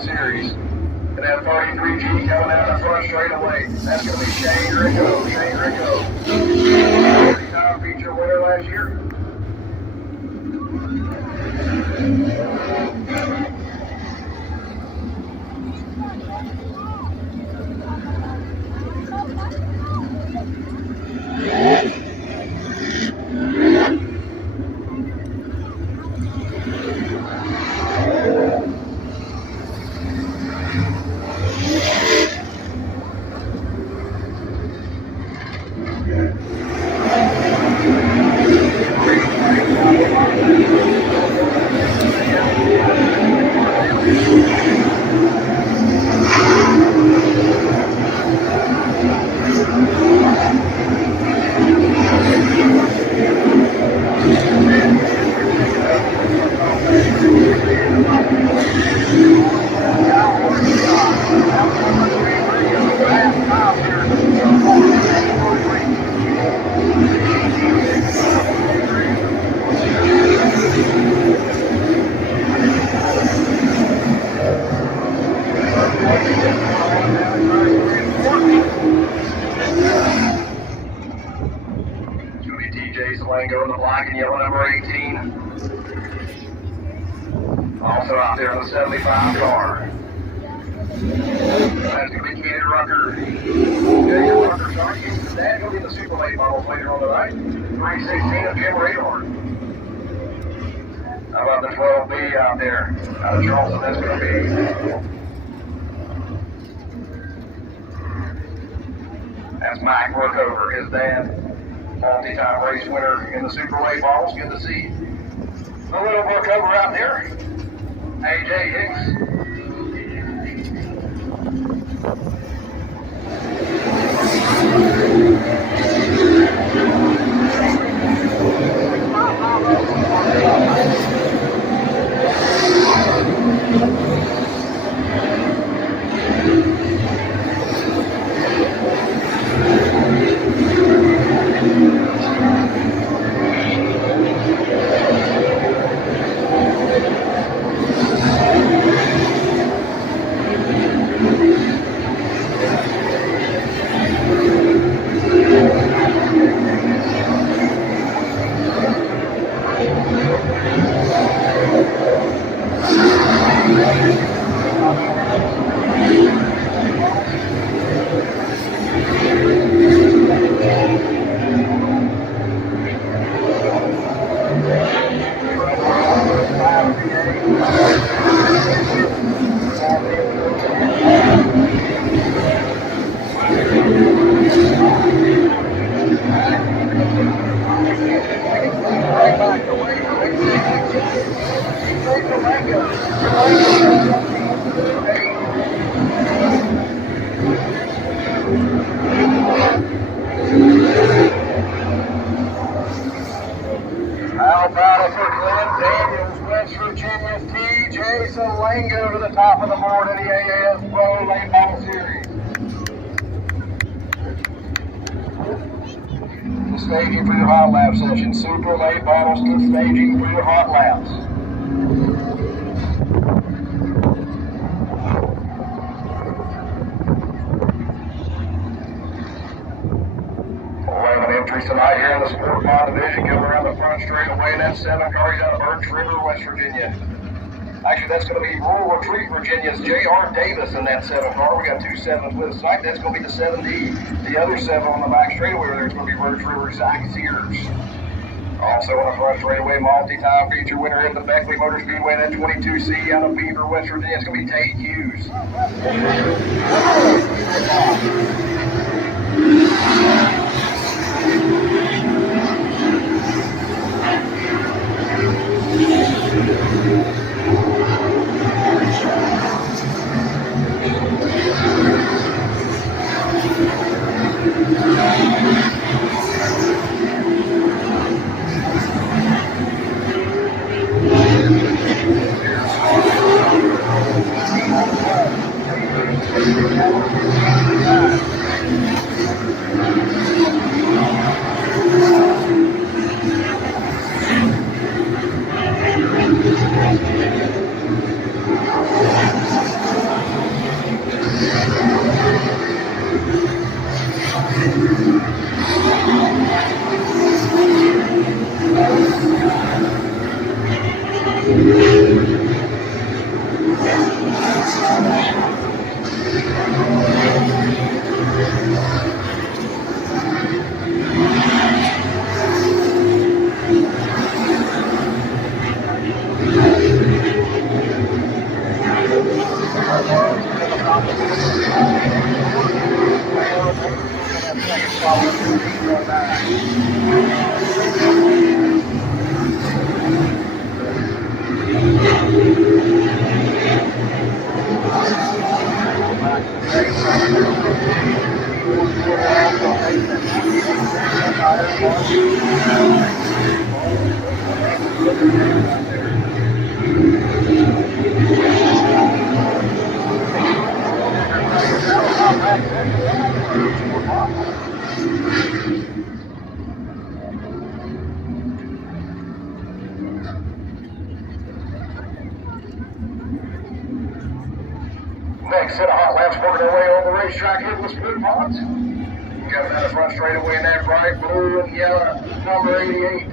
Series. And that 33G coming down the front straightaway. That's going to be Shane Ricco. Shane Ricco. 30-time feature winner last year. Go in the black and yellow number 18. Also out there in the 75 car. That's going to be Kenny Rucker. Kenny Rucker starting to that. He'll be in the super late models later on tonight. 316 of Jim Radar. How about the 12B out there? Out of Charleston, that's going to be. That's Mike Workover, his dad. Multi-time race winner in the super late models. Good to see a little Workover out there. AJ Hicks. How about it for Glenn Daniels, West Virginia, TJ Salango to the top of the board in the AAS Pro Late Model Series. The staging for your hot lap session. Super late models to staging for your hot laps. 11 entries tonight here in the Sport Mod division. Going around the front straightaway. That 7 car is out of Birch River, West Virginia. Actually, that's going to be Rural Retreat, Virginia's J.R. Davis in that 7 car. We got 2 7s with us tonight. That's going to be the 7D. The other 7 on the back straightaway there is going to be Birch River, Zach Sears. Also on the front straightaway, multi-time feature winner in the Beckley Motor Speedway, that 22C out of Beaver, West Virginia. It's going to be Tate Hughes. Next set of hot laps working their way on the racetrack here with Split Ponds. Coming down the front straightaway in that bright blue and yellow number 88.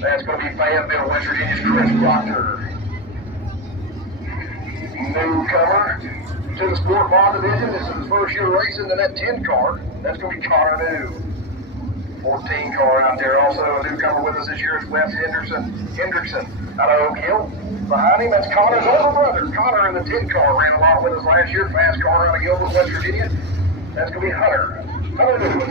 That's going to be Fayetteville, West Virginia's Chris Proctor. Newcomer to the Sport Pond division. This is his first year racing in that 10 car. That's going to be Connor New. 14 car out there. Also a newcomer with us this year is Wes Hendrickson out of Oak Hill. Behind him, that's Connor's older brother. Connor in the 10 car ran a lot with us last year. Fast car out of Gilbert, West Virginia. That's going to be Hunter. Hunter New with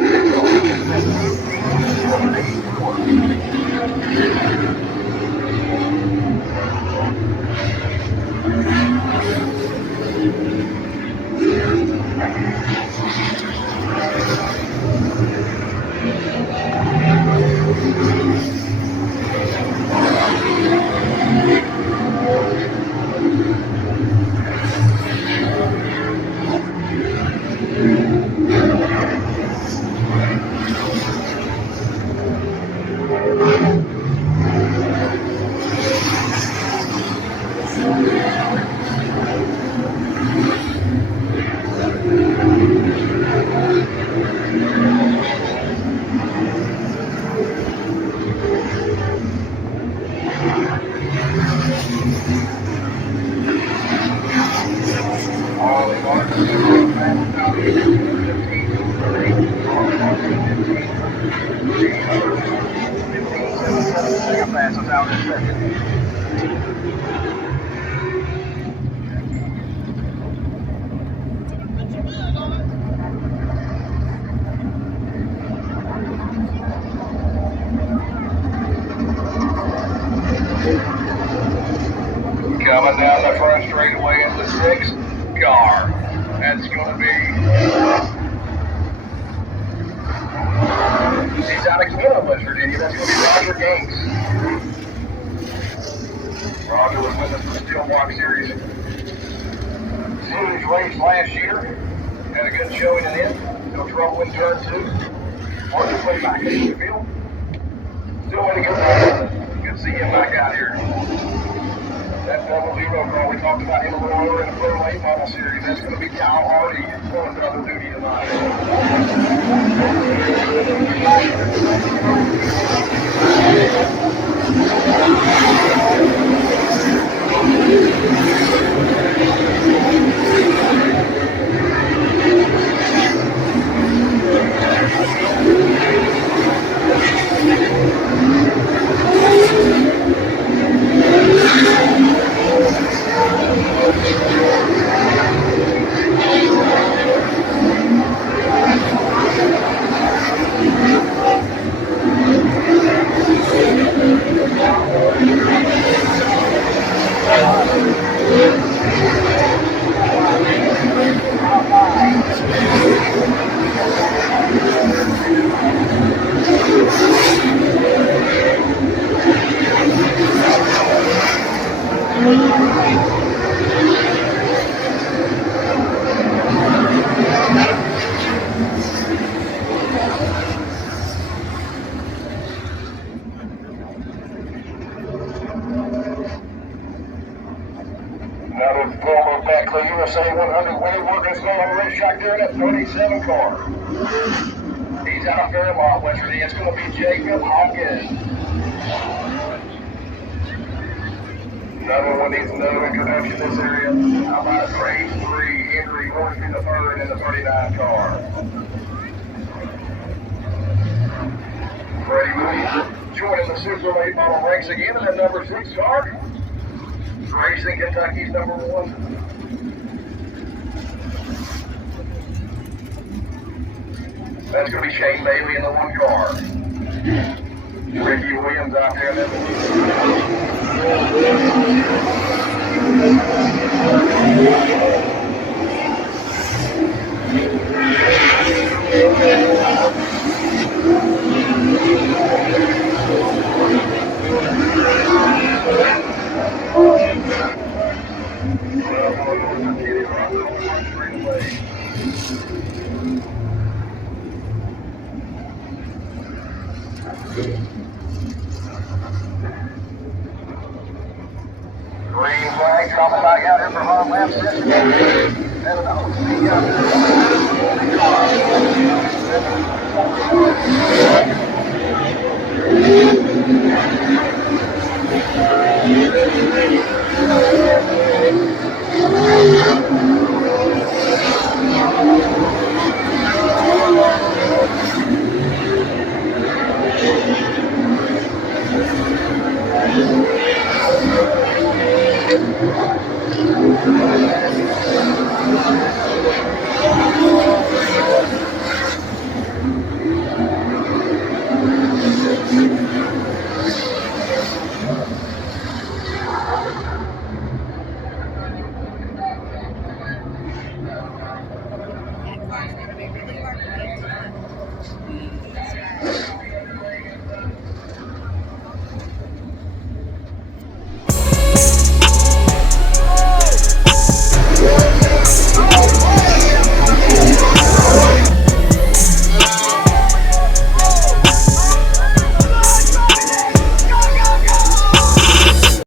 coming down the front straightaway in the 6 car. That's going to be... He's out of Canada, West Virginia. That's going to be Roger Ganks. Roger was with us for the Steel Block Series. Series race last year. Had a good showing in it. No trouble in turn 2. Hard to play back in the field. Still way to go. Good to see him back out here. That double zero car, we talked about him a little earlier in the Pro Late Model Series. That's going to be Kyle Hardy pulling double duty tonight. Another former Beckley USA 100 winner working his way on the racetrack there in that 37 car. He's out of Fairmont, West Virginia. It's going to be Jacob Hawkins. Another one needs no introduction in this area. How about race 3, Henry Hornsby the third in the 39 car. Freddie Williams joining the Super Late Model ranks again in that number 6 car. Racing Kentucky's number 1. That's going to be Shane Bailey in the 1 car. Ricky Williams out there in that 1. lap session.